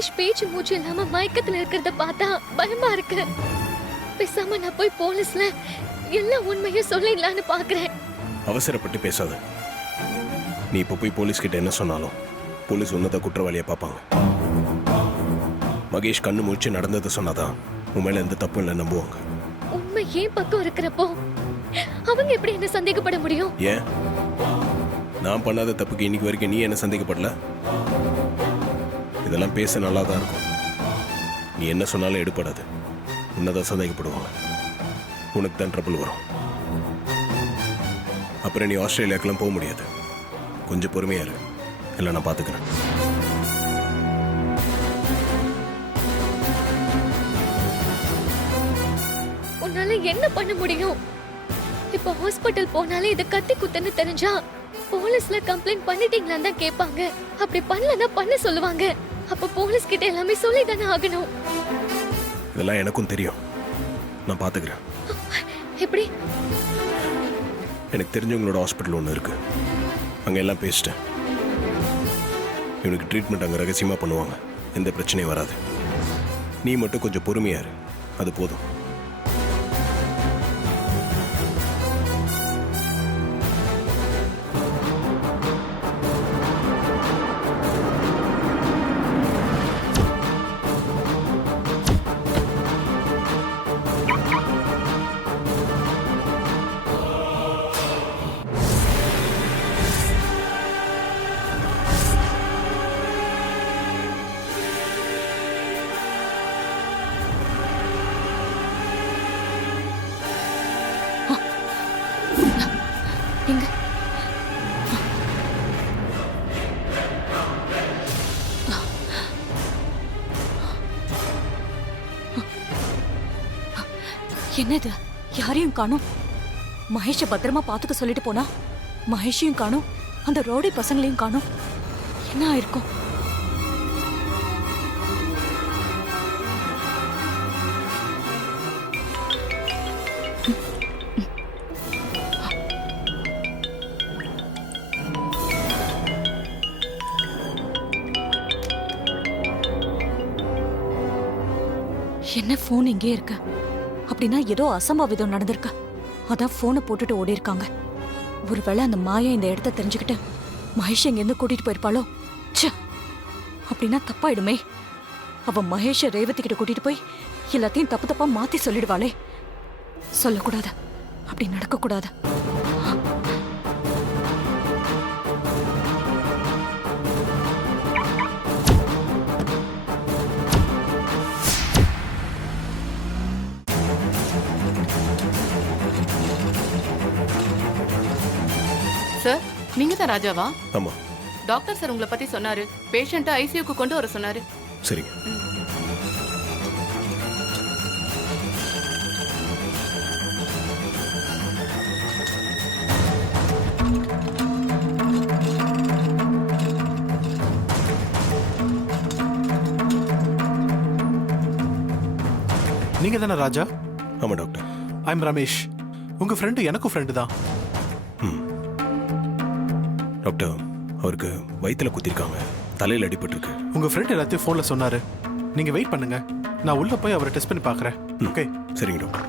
மகேஷ் பேச்சு மூச்சு இல்லாம மயக்கத்துல இருக்கிறத பார்த்தா பயமா இருக்கு. பேசாம நான் போய் போலீஸ்ல எல்லா உண்மையும் சொல்லிடலான்னு பாக்குறேன். அவசரப்பட்டு பேசாத. நீ இப்ப போய் போலீஸ் கிட்ட என்ன சொன்னாலும் போலீஸ் உன்னத குற்றவாளியை பார்ப்பாங்க. மகேஷ் கண்ணு முழிச்சு நடந்ததை சொன்னாதான் உன் மேல எந்த தப்பும் இல்லை நம்புவாங்க. உண்மை ஏன் பக்கம் இருக்கிறப்போ அவங்க எப்படி என்ன சந்தேகப்பட முடியும்? ஏன் நான் பண்ணாத தப்புக்கு இன்னைக்கு வரைக்கும் நீ என்ன சந்தேகப்படல? இதெல்லாம் பேச நல்லா தான் இருக்கும். நீ என்ன சொன்னாலும் எடுப்படாது. உன்னதான் சந்தேகப்படுவாங்க. உனக்கு தான் ட்ரபிள் வரும். அப்புறம் நீ ஆஸ்திரேலியாக்கெல்லாம் போக முடியாது. கொஞ்சம் பொறுமையா இரு, இல்லை நான் பார்த்துக்கிறேன். உன்னால என்ன பண்ண முடியும்? இப்ப ஹாஸ்பிட்டல் போனாலே இது கத்தி குத்துன்னு தெரிஞ்சா போலீஸ்ல கம்ப்ளைண்ட் பண்ணிட்டீங்களான்னு தான் கேட்பாங்க. அப்படி பண்ணலன்னா பண்ண சொல்லுவாங்க. அப்ப போலீஸ் கிட்ட எல்லாமே சொல்லி தானே ஆகணும். இதெல்லாம் எனக்கும் தெரியும். நான் பார்த்துக்கிறேன். எப்படி? எனக்கு தெரிஞ்சவங்களோட ஹாஸ்பிட்டல் ஒன்று இருக்கு. அங்கே எல்லாம் பேசிட்டேன். இவனுக்கு ட்ரீட்மெண்ட் அங்கே ரகசியமாக பண்ணுவாங்க. எந்த பிரச்சனையும் வராது. நீ மட்டும் கொஞ்சம் பொறுமையா இரு, அது போதும். எங்க? என்னது? யாரையும் காணோம். மகேஷ பத்திரமா பாத்துக்க சொல்லிட்டு போனா மகேஷையும் காணோம், அந்த ரோடி பசங்களையும் காணோம். என்ன ஆயிருக்கும்? என்ன போன் இங்கே இருக்கு? அப்படின்னா ஏதோ அசம்பாவிதம் நடந்திருக்கு. அதான் போனை போட்டுட்டு ஓடி இருக்காங்க. ஒருவேளை அந்த மாயா இந்த இடத்த தெரிஞ்சுக்கிட்டு மகேஷ் எங்கேருந்து கூட்டிட்டு போயிருப்பாளோ? ச்சே, அப்படின்னா தப்பாயிடுமே. அவ மகேஷ ரேவதி கிட்ட கூட்டிட்டு போய் எல்லாத்தையும் தப்பு தப்பா மாத்தி சொல்லிடுவாளே. சொல்லக்கூடாது, அப்படி நடக்க கூடாது. சார், நீங்க தான் ராஜாவா? ஆமா. டாக்டர் சார் உங்களை பத்தி சொன்னாரு. பேஷண்ட்டை ஐசியூக்கு கொண்டு வர சொன்னாரு. சரிங்க. நீங்க தானே ராஜா? ஆமா டாக்டர். ஐம் ரமேஷ். உங்க ஃப்ரெண்டு எனக்கும் ஃப்ரெண்டு தான். டாக்டர், அவருக்கு வயித்துல குத்திருக்காங்க, தலையில் அடிபட்டிருக்கு. உங்க ஃப்ரெண்ட் எல்லாத்தையும் ஃபோன்ல சொன்னாரு. நீங்க வெயிட் பண்ணுங்க, நான் உள்ள போய் அவரை டெஸ்ட் பண்ணி பார்க்கறேன். ஓகே? சரிங்க டாக்டர்.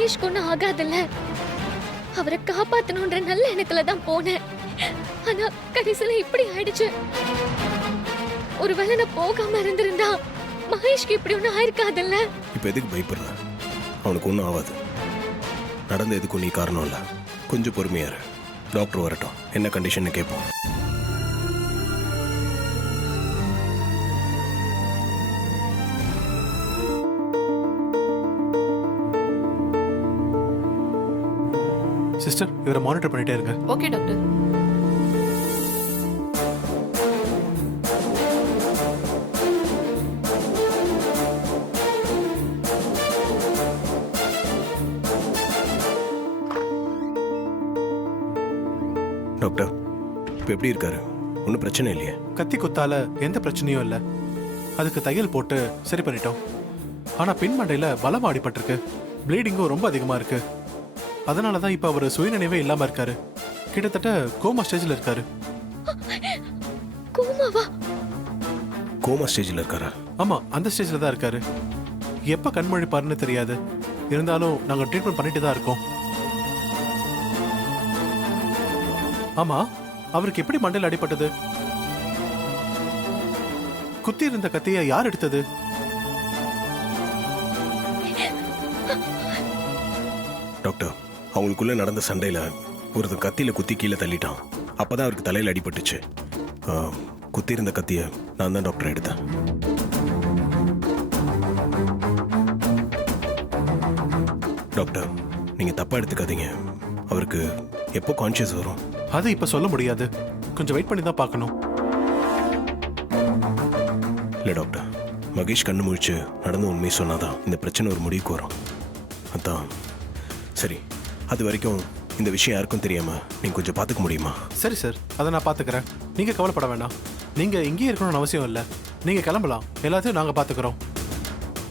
மகேஷ்க்கு ஒன்னும் ஆகாதுல்ல. அவரை காப்பாத்தணும்ன்ற நல்ல எண்ணத்துல தான் போனேன். ஆனா கடைசியில இப்படி ஆயிடுச்சு. ஒருவேளை நான் போகாம இருந்திருந்தா மகேஷ்க்கு இப்படி ஒன்னும் ஆயிருக்காதுல்ல. இப்போ எதுக்கு பயப்படுற? அவனுக்கு ஒன்றும் ஆகாது. நடந்த எதுக்கும் நீ காரணம் இல்லை. கொஞ்சம் பொறுமையா இரு. டாக்டர் வரட்டும், என்ன கண்டிஷன் கேட்போம். சிஸ்டர், இவரை மானிட்டர் பண்ணிட்டே இருங்க. Okay doctor. டாக்டர், இப்போ எப்படி இருக்காரு? ஒன்றும் பிரச்சனை இல்லையே? கத்தி குத்தால எந்த பிரச்சனையும் இல்லை. அதுக்கு தையல் போட்டு சரி பண்ணிட்டோம். ஆனா பின் மண்டையில பலமா அடிபட்டிருக்கு. ப்ளீடிங்கும் ரொம்ப அதிகமா இருக்கு. அதனால தான் இப்போ அவர் சுயநினைவே இல்லாம இருக்காரு. கிட்டத்தட்ட கோமா ஸ்டேஜ்ல இருக்காரு. கோமாவா? கோமா ஸ்டேஜில் இருக்காரா? ஆமா, அந்த ஸ்டேஜ்ல தான் இருக்காரு. எப்ப கண்மொழிப்பாருன்னு தெரியாது. இருந்தாலும் நாங்க ட்ரீட்மெண்ட் பண்ணிட்டு தான் இருக்கோம். ஆமா, அவருக்கு எப்படி மண்டையில் அடிபட்டது? குத்தி இருந்த கத்தியை யார் எடுத்தது? டாக்டர், அவங்களுக்குள்ள நடந்த சண்டையில ஒருத்தன் கத்தியில குத்தி கீழே தள்ளிட்டான். அப்பதான் அவருக்கு தலையில அடிபட்டுச்சு. குத்தி இருந்த கத்திய நான் தான் டாக்டர் எடுத்தேன். டாக்டர், நீங்க தப்பா எடுத்துக்காதீங்க. அவருக்கு எப்போ கான்சியஸ் வரும்? அது இப்ப சொல்ல முடியாது. கொஞ்சம் வெயிட் பண்ணி தான் பார்க்கணும். இல்லை டாக்டர், மகேஷ் கண்ணு முழிச்சு நடந்த உண்மையை சொன்னாதான் இந்த பிரச்சனை ஒரு முடிவுக்கு வரும். அதான் சரி. அது வரைக்கும் இந்த விஷயம் யாருக்கும் தெரியாம நீங்க கொஞ்சம் பார்த்துக்க முடியுமா? சரி சார், அதை நான் பார்த்துக்கிறேன். நீங்க கவலைப்பட வேண்டாம். நீங்க இங்கேயே இருக்கணும்னு அவசியம் இல்லை. நீங்க கிளம்பலாம். எல்லாத்தையும் நாங்க பார்த்துக்கிறோம்.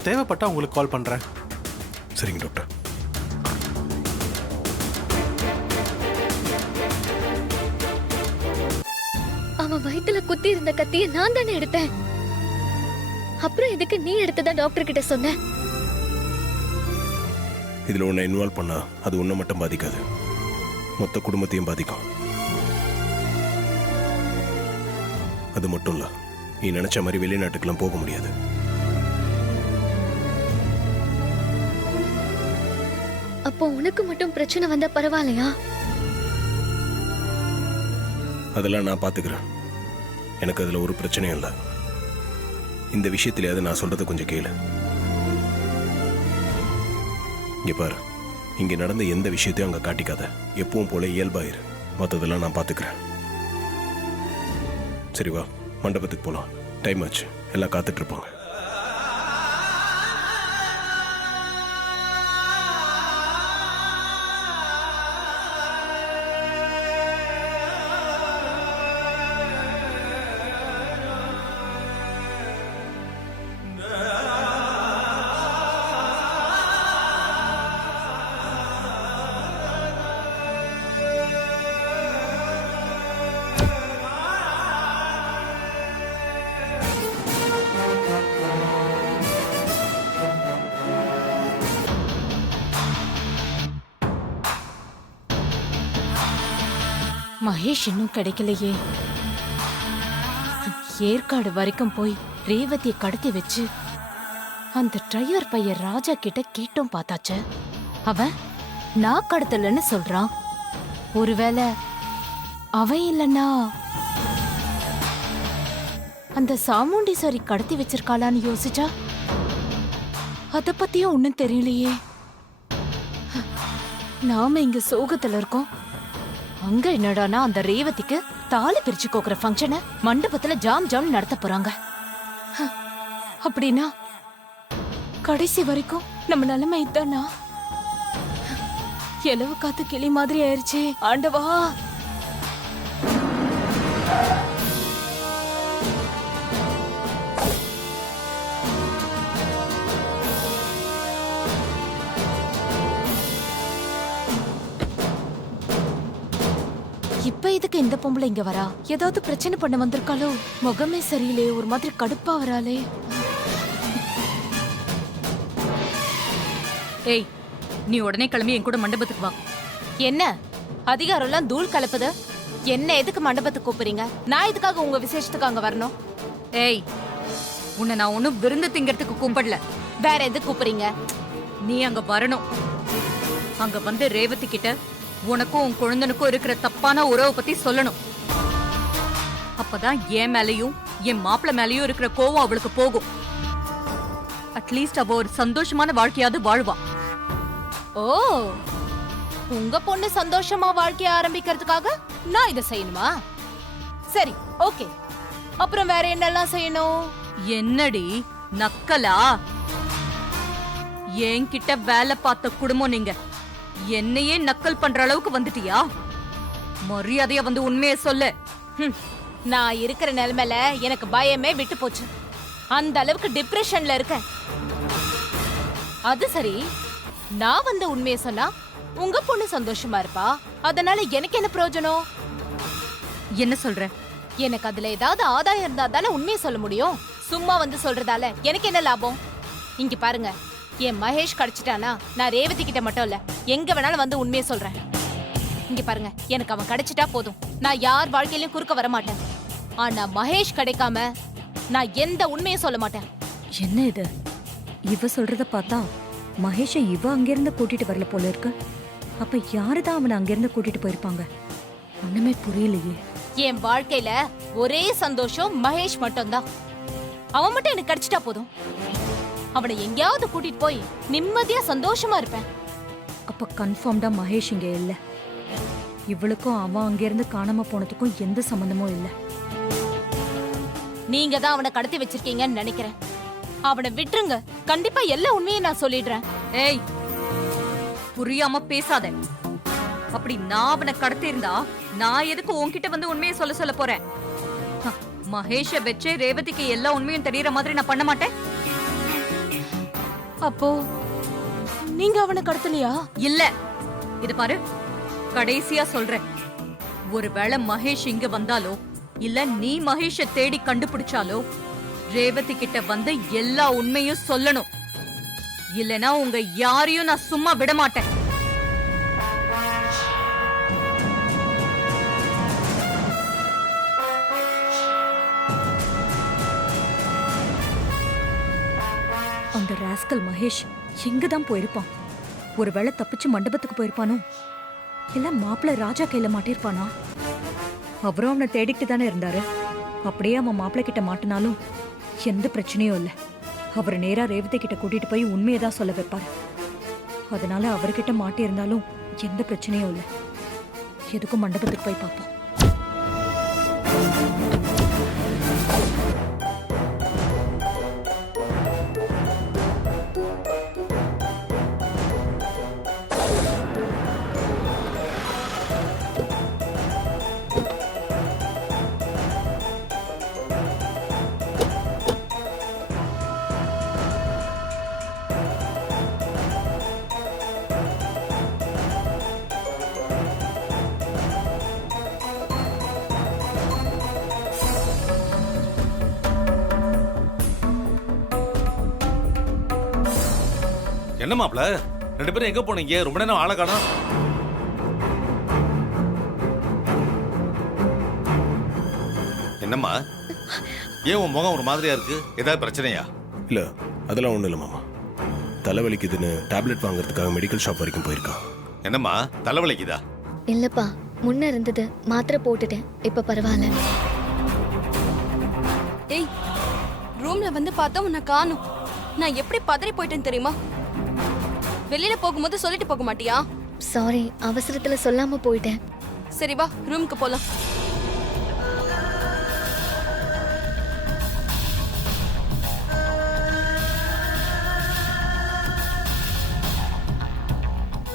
தேவைப்பட்டா உங்களுக்கு கால் பண்றேன். சரிங்க டாக்டர். அவன் வயித்துல குத்தி இருந்த கத்திய நான் தானே எடுத்தேன். அப்புறம் எதுக்கு நீ எடுத்ததா டாக்டர் கிட்ட சொன்ன? இதுல உன்னை இன்வால்வ் பண்ணா அது உன்னை மட்டும் பாதிக்காது, மொத்த குடும்பத்தையும் பாதிக்கும். அது மட்டும் இல்ல, நீ நினைச்ச மாதிரி வெளிநாட்டுக்கெல்லாம் போக முடியாது. அப்போ உனக்கு மட்டும் பிரச்சனை வந்தா பரவாயில்லையா? அதெல்லாம் நான் பார்த்துக்கிறேன். எனக்கு அதில் ஒரு பிரச்சனையும் இல்லை. இந்த விஷயத்திலேயாவது நான் சொல்றதை கொஞ்சம் கேளு. இங்க பாரு, இங்க நடந்த எந்த விஷயத்தையும் அங்க காட்டிக்காத. எப்பவும் போல இயல்பாயிரு. மற்றதெல்லாம் நான் பார்த்துக்கிறேன். சரி வா, மண்டபத்துக்கு போலாம். டைம் ஆச்சு, எல்லாம் காத்துட்டு இருப்பாங்க. மகேஷ் இன்னும் கிடைக்கலையே. ஏற்காடு வரைக்கும் போய் ரேவதியை கடத்தி வச்சு அந்த டிரைவர் பையன் ராஜா கிட்ட கேட்டும் பார்த்தாச்சு. அவன் நான் கடத்தலன்னு சொல்றான். ஒருவேளை அவன் இல்லைன்னா அந்த சாமுண்டீஸ்வரி கடத்தி வச்சிருக்காளான்னு யோசிச்சா அத பத்தியும் ஒன்னும் தெரியலையே. நாம இங்க சோகத்துல இருக்கோம். அங்க என்னடானா அந்த ரேவதிக்கு தாலி பிரிச்சு கோக்குற ஃபங்க்ஷனை மண்டபத்துல ஜாம் ஜாம் நடத்த போறாங்க. அப்படின்னா கடைசி வரைக்கும் நம்ம நிலைமை இதானா? எலவு காத்து கிளி மாதிரி ஆயிருச்சே ஆண்டவா. இப்ப இதுக்கு இந்த பொம்பளை இங்க வரா? ஏதாவது பிரச்சனை பண்ண வந்திருக்காளோ? முகமே சரியில்லை, ஒரு மாதிரி கடுப்பா வராளே. ஏய், நீ உடனே கிளம்பி என் கூட மண்டபத்துக்கு வா. என்ன அதிகாரம்லாம் தூள் கலப்புது? என்ன எதுக்கு மண்டபத்துக்கு கூப்பிடுறீங்க? நான் இதுக்காக உங்க விசேஷத்துக்கு அங்க வரணும்? ஏய், உன்னை நான் ஒன்னும் விருந்து திங்கறதுக்கு கூப்பிடல. வேற எதுக்கு கூப்பிடுறீங்க? நீ அங்க வரணும். அங்க வந்து ரேவதி கிட்ட உனக்கும் உன் குழந்தனுக்கும் இருக்கிற தப்பான உறவை பத்தி சொல்லணும். அப்பதான் என் மேலயும் என் மாப்பிள்ள மேலயும் இருக்கிற கோவம் அவளுக்கு போகும். அட்லீஸ்ட் அவ ஒரு சந்தோஷமான வாழ்க்கையாவது வாழ்வா. ஓ, உங்க பொண்ணு சந்தோஷமா வாழ்க்கைய ஆரம்பிக்கிறதுக்காக நான் இதை செய்யணுமா? சரி, ஓகே. அப்புறம் வேற என்னெல்லாம் செய்யணும்? என்னடி நக்கலா? என்கிட்ட வேலை பார்த்த குடும்பம் நீங்க என்னையே நக்கல் பண்ற அளவுக்கு வந்துட்டியா? மரியாதையா வந்து உண்மையை சொல்லு. ஹம், நான் இருக்கிற நிலைமையில எனக்கு பயமே விட்டு போச்சு. அந்த அளவுக்கு டிப்ரெஷன்ல இருக்கேன். அது சரி, நான் வந்து உண்மையை சொன்னா உங்க பொண்ணு சந்தோஷமா இருப்பா. அதனால எனக்கு என்ன பிரயோஜனம்? என்ன சொல்ற? எனக்கு அதுல ஏதாவது ஆதாயம் இருந்தா தானே உண்மையை சொல்ல முடியும். சும்மா வந்து சொல்றதால எனக்கு என்ன லாபம்? இங்க பாருங்க, என் மகேஷ் கிடைச்சிட்டானா நான் ரேவதி கிட்ட மட்டும் இல்ல, எங்க வேணாலும் வந்து உண்மையை சொல்றேன். இங்க பாருங்க, எனக்கு அவன் கிடைச்சிட்டா போதும். நான் யார் வாழ்க்கையிலயும் குறுக்க வர மாட்டேன். ஆனா மகேஷ் கிடைக்காம நான் எந்த உண்மையும் சொல்ல மாட்டேன். என்ன இது? இவ சொல்றத பார்த்தா மகேஷ இவ அங்கிருந்து கூட்டிட்டு வரல போல இருக்கு. அப்ப யாருதான் அவனை அங்கிருந்து கூட்டிட்டு போயிருப்பாங்க? ஒண்ணுமே புரியலையே. என் வாழ்க்கையில ஒரே சந்தோஷம் மகேஷ் மட்டும்தான். அவன் மட்டும் எனக்கு கிடைச்சிட்டா போதும். அவனை எங்கேயாவது கூட்டிட்டு போய் நிம்மதியா சந்தோஷமா இருப்பேன். அப்ப கன்ஃபார்ம்டா மகேஷ் இங்க இல்ல. இவளுக்கும் அவன் அங்கிருந்து காணாம போனதுக்கும் எந்த சம்பந்தமும் இல்ல. நீங்க தான் அவனை கடத்தி வச்சிருக்கீங்கன்னு நினைக்கிறேன். அவனை விட்டுருங்க, கண்டிப்பா எல்லா உண்மையும் நான் சொல்லிடுறேன். ஏய், புரியாம பேசாத. அப்படி நான் அவனை கடத்தி இருந்தா நான் எதுக்கு உன்கிட்ட வந்து உண்மையை சொல்ல போறேன்? மகேஷ வச்சே ரேவதிக்கு எல்லா உண்மையும் தெரியற மாதிரி நான் பண்ண மாட்டேன். அப்போ நீங்க அவனை கடத்தலையா? இல்ல. இது பாரு, கடைசியா சொல்றேன். ஒருவேளை மகேஷ் இங்க வந்தாலோ இல்ல நீ மகேஷ தேடி கண்டுபிடிச்சாலோ ரேவதி கிட்ட வந்து எல்லா உண்மையும் சொல்லணும். இல்லனா உங்க யாரையும் நான் சும்மா விட மாட்டேன். அந்த ராஸ்கல் மகேஷ் எங்கதான் போயிருப்பான்? ஒருவேளை தப்பிச்சு மண்டபத்துக்கு போயிருப்பானோ இல்ல மாப்பிள்ள ராஜா கையில மாட்டிருப்பானா? அவரும் அவனை தேடிக்கிட்டு தானே இருந்தாரு. அப்படியே அவன் மாப்பிள்ள கிட்ட மாட்டினாலும் எந்த பிரச்சனையும் இல்லை. அவர் நேரா ரேவதி கிட்ட கூட்டிட்டு போய் உண்மையை தான் சொல்ல வைப்பாரு. அதனால அவர்கிட்ட மாட்டி இருந்தாலும் எந்த பிரச்சனையும் இல்லை. எதுக்கும் மண்டபத்துக்கு போய் பார்ப்போம். என்ன மாப்ள, ரெண்டு பேரும் எங்க போனீங்க? ரொம்ப நேரம் ஆளை காணோம். என்னம்மா, ஏன் உன் முகம் ஒரு மாதிரியா இருக்கு? ஏதாவது பிரச்சனையா? இல்லை, அதெல்லாம் ஒன்றும் இல்லை மாமா. தலைவலிக்குதுன்னு டேப்லெட் வாங்குறதுக்காக மெடிக்கல் ஷாப் வரைக்கும் போயிருக்கான். என்னம்மா, தலைவலிக்குதா? இல்லப்பா, முன்ன இருந்தது, மாத்திரை போட்டுட்டேன், இப்ப பரவாயில்ல. ஏய், ரூம்ல வந்து பார்த்தா உன்னை காணும். நான் எப்படி பதறி போயிட்டேன்னு தெரியுமா? வெளியில போகும்போது சொல்லிட்டு போக மாட்டியா? சாரி, அவசரத்துல சொல்லாம போயிட்டேன். சரி வா, ரூமுக்கு போலாம்.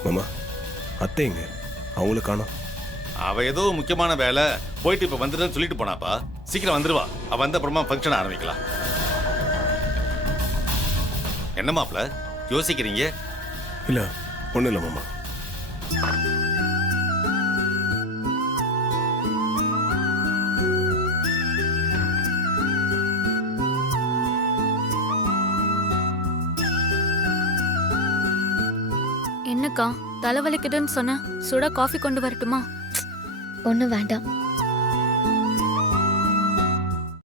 மாமா, அத்தை எங்க? அவங்கள காணோம். அவ ஏதோ முக்கியமான வேலை போயிட்டு இப்ப வந்துட்டு சொல்லிட்டு போனாப்பா. சீக்கிரம் வந்துருவா. அவ வந்த அப்புறமா ஃபங்க்ஷன் ஆரம்பிக்கலாம். என்ன மாப்ள யோசிக்கிறீங்க? இல்லை, ஒன்றும் இல்லை மாமா. என்ன என்னக்கா தலைவலிக்குதுன்னு சொன்ன சுட காஃபி கொண்டு வரட்டுமா? ஒன்றும் வேண்டாம்.